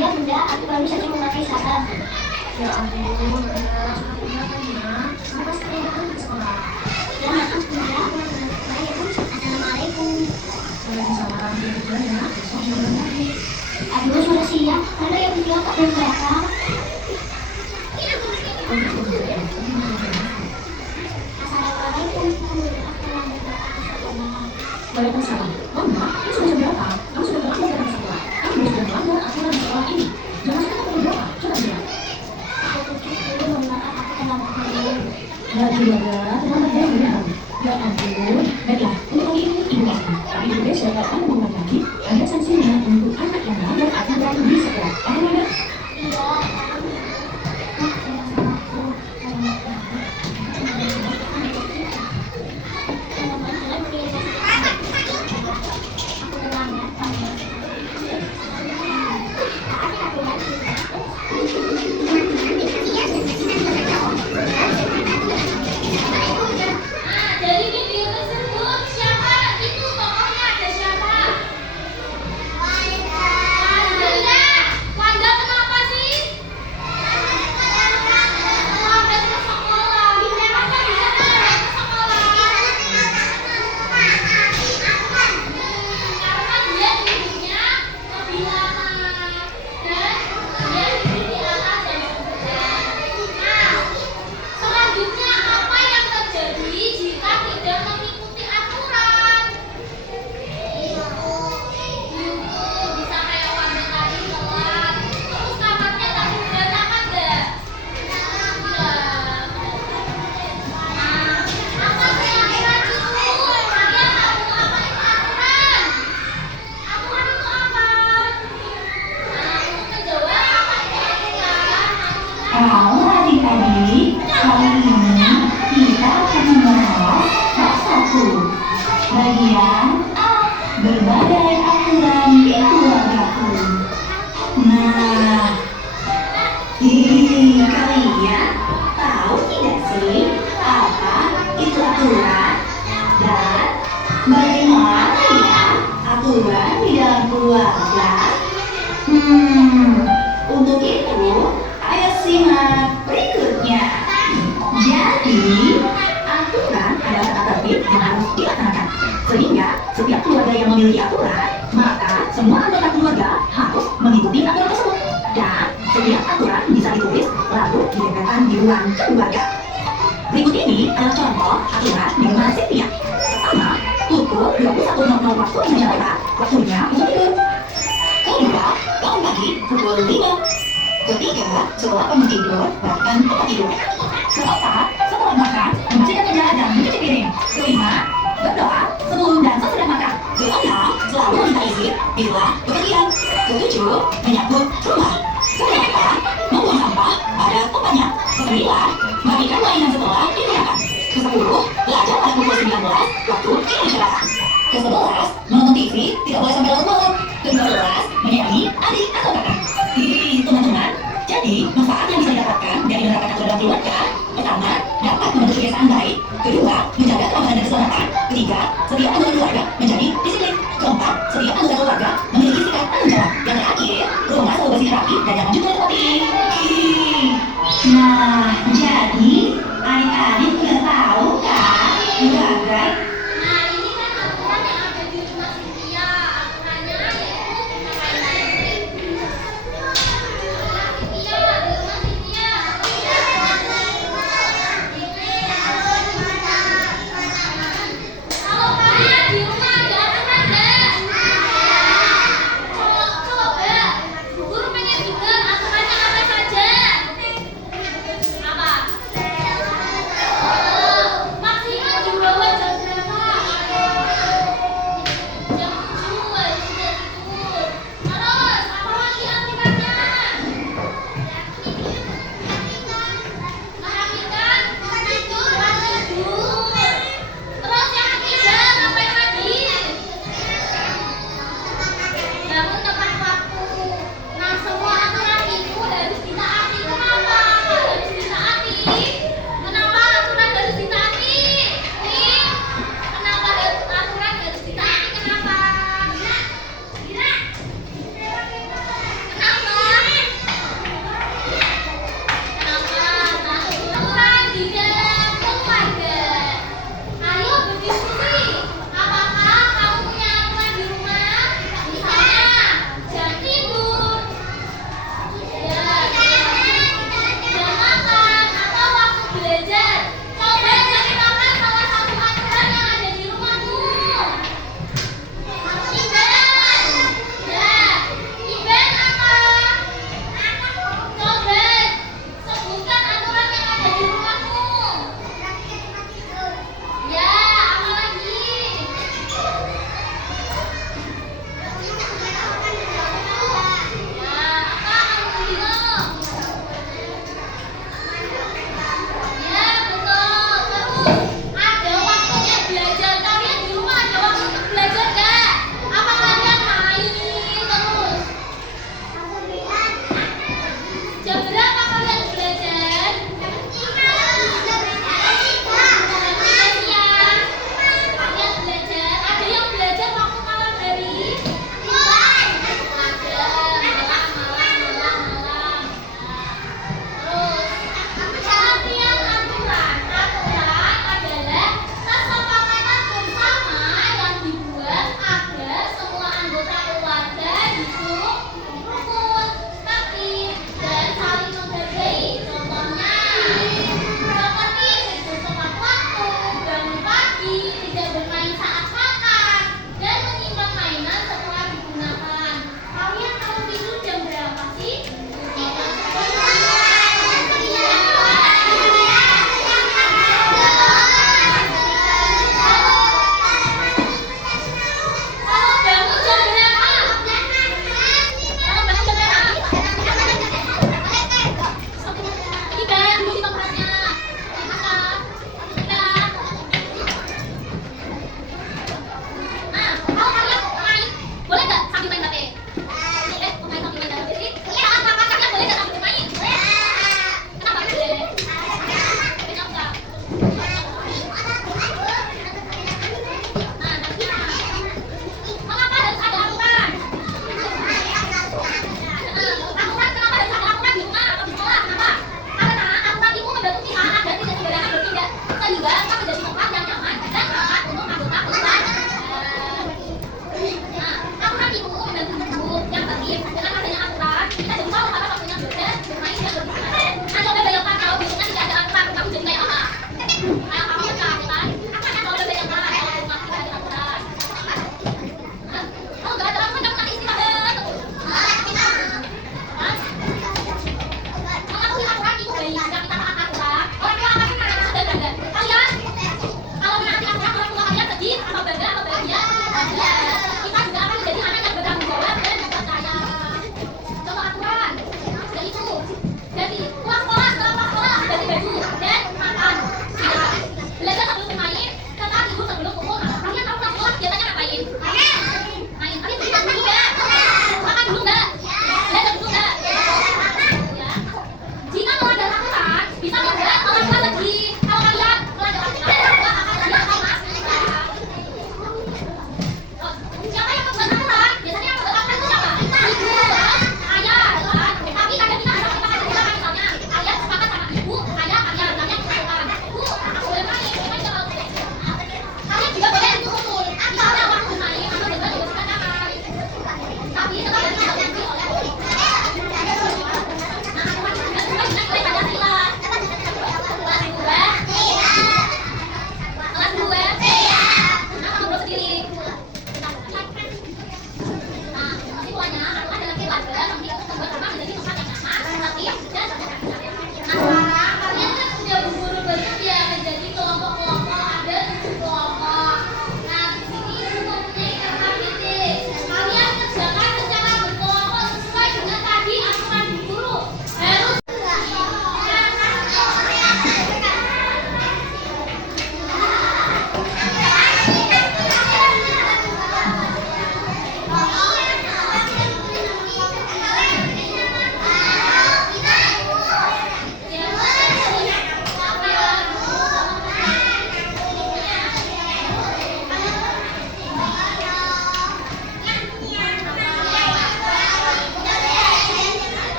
Ya bunda, aku baru saja memakai sarung. Ya ampun, sampai sekarang ke sekolah. Ya maaf bunda. Assalamualaikum. Waalaikumsalam. Ya, besok jalan lagi. Aduh sudah siang, mana ya bunda tak berberapa. Assalamualaikum. Waalaikumsalam. Oh enggak, ini sudah jam berapa? Kamu sudah terlambat datang ke sekolah. Kamu sudah melanggar aturan di sekolah ini. Jangan sampai kamu berapa? Coba lihat. Aku tujuh mengatakan aku terlambat dulu. Ya juga, terlambat dari ya. Ya ampun. Baiklah, untuk kali ini ibu pasti. Tapi ibu besok kalau kamu mengulang lagi, ada sanksinya untuk anak yang melanggar aturan di sekolah. Paham ya? Iya. Dari video tersebut siapa itu tokohnya, ada siapa? Wanda. Wanda kenapa sih? Terlambat ke sekolah. Kenapa bisa terlambat ke sekolah? Karena dia tidurnya lebih lama dan dia tidur di atas jam 9. Nah, selanjutnya apa yang terjadi jika tidak mengikuti aturan? Bisa kayak Wanda tadi telat. Terus kamarnya tak berantakan enggak? Nah, apa kira-kira itu? Kalian tahu apa itu aturan? Aturan itu apa? Nah, untuk menjawab apa itu aturan? Halo adik-adik, kali ini kita akan membahas bab 1, bagian A, berbagai aturan di keluargaku. Nah, kalian tahu tidak sih apa itu aturan? Dan bagaimana ya aturan di dalam keluarga? Untuk itu, ayo simak berikutnya. Jadi, aturan adalah tata tertib yang harus dilaksanakan. Sehingga setiap keluarga yang memiliki aturan, maka semua anggota keluarga harus mengikuti aturan tersebut. Dan setiap aturan bisa ditulis lalu ditempelkan di ruang keluarga. Berikut ini adalah contoh aturan di rumah Cynthia. Pertama, pukul 21.00 waktu Indonesia Barat, waktunya untuk tidur. Kedua, bangun pagi pukul 5. Ketiga, setelah bangun tidur, rapikan tempat tidur. Keempat, setelah makan, membersihkan meja dan mencuci piring. Kelima, berdoa sebelum dan sesudah makan. Keenam, selalu minta izin bila bepergian. Ketujuh, menyapu rumah. Kedelapan, membuang sampah pada tempatnya. Kesembilan, membagikan mainan setelah digunakan. Kesepuluh, belajar pada pukul 19 waktu Indonesia Barat. Ke-11, menonton TV tidak boleh sampai larut malam. Ke-12, menyayangi adik atau kakak. Teman-teman, jadi manfaat yang bisa didapatkan dari menerapkan aturan dalam keluarga: pertama, dapat membentuk kebiasaan baik. Kedua, menjaga keamanan dan keselamatan. Ketiga, setiap anggota keluarga menjadi disiplin. Keempat, setiap anggota keluarga memiliki sikap tanggung jawab. Yang terakhir, rumah selalu bersih rapi dan nyaman juga ditempati. Nah, jadi adik-adik sudah tahu kan berbagai Nah, ini kan aturan yang ada di rumah Cynthia. Aturannya yaitu pemakaian Cynthia, di rumah Cynthia. Kalau kalian di rumah ada aturan nggak? Coba, guru pengen juga aturannya apa saja?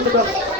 Untuk